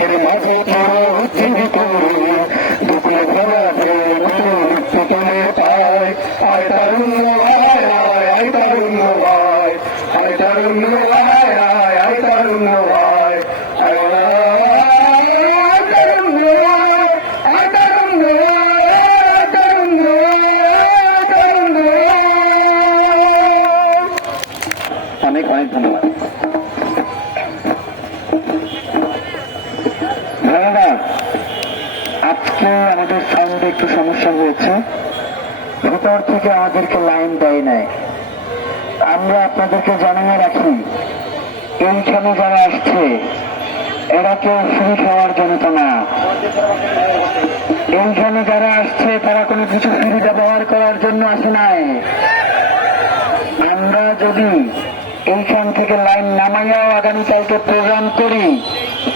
এর মাঝে চিরজীবিত দুপুর ভরাতে মুক্তি তুলে পায় আয় তারুণ্য আয় আয় আয় তারুণ্য আয় আয় তারুণ্য আয় আয় আয় তারুণ্য আয় অনেক অনেক ধন্যবাদ। ধন্যবাদ। আজকে আমাদের সাউন্ডে একটু সমস্যা হয়েছে, ভেতর থেকে আমাদেরকে লাইন দেয় নাই। আমরা আপনাদেরকে জানিয়ে রাখি, এইখানে যারা আসছে এরা কেউ ফ্রি খাওয়ার জন্য তো না। এইখানে যারা আসছে তারা কোনো কিছু ফ্রি ব্যবহার করার জন্য আসে নাই। আমরা যদি এইখান থেকে লাইন নামাইয়াও আগামীকালকে প্রোগ্রাম করি,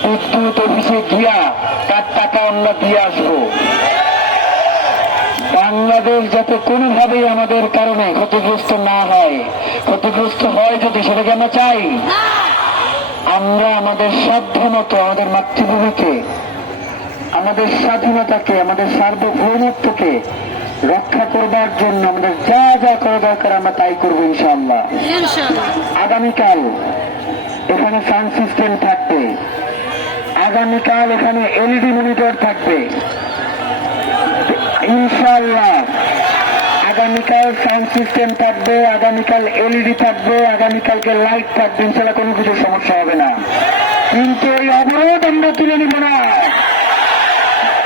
বিদ্যুৎ অফিসে গিয়া তার টাকা আমরা দিয়ে আসবো। বাংলাদেশ যাতে কোনোভাবেই আমাদের কারণে ক্ষতিগ্রস্ত না হয়, ক্ষতিগ্রস্ত হয় যদি সেটাকে আমরা চাই। আমরা আমাদের সাধ্য মতো আমাদের মাতৃভূমিকে, আমাদের স্বাধীনতাকে, আমাদের সার্বভৌমত্বকে রক্ষা করবার জন্য আমাদের যা যা করা দরকার আমরা তাই করবো ইনশাআল্লাহ। আগামীকাল এখানে সাউন্ড সিস্টেম থাকবে, আগামীকাল এখানে এলইডি মনিটর থাকবে ইনশাআল্লাহ। আগামীকাল সাউন্ড সিস্টেম থাকবে, আগামীকাল এলইডি থাকবে, আগামীকালকে লাইট থাকবে, ইনশাআল্লাহ কোনো কিছু সমস্যা হবে না। কিন্তু এই অবরোধ আমরা তুলে নিব না।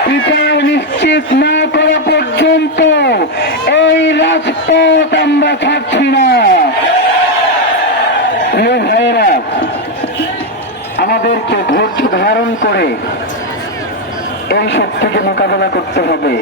বিচার নিশ্চিত না করা পর্যন্ত এই রাজপথ আমরা ছাড়ছি না। ভাইয়েরা, আমাদেরকে ধৈর্য ধারণ করে এই শক্তিকে মোকাবেলা করতে হবে।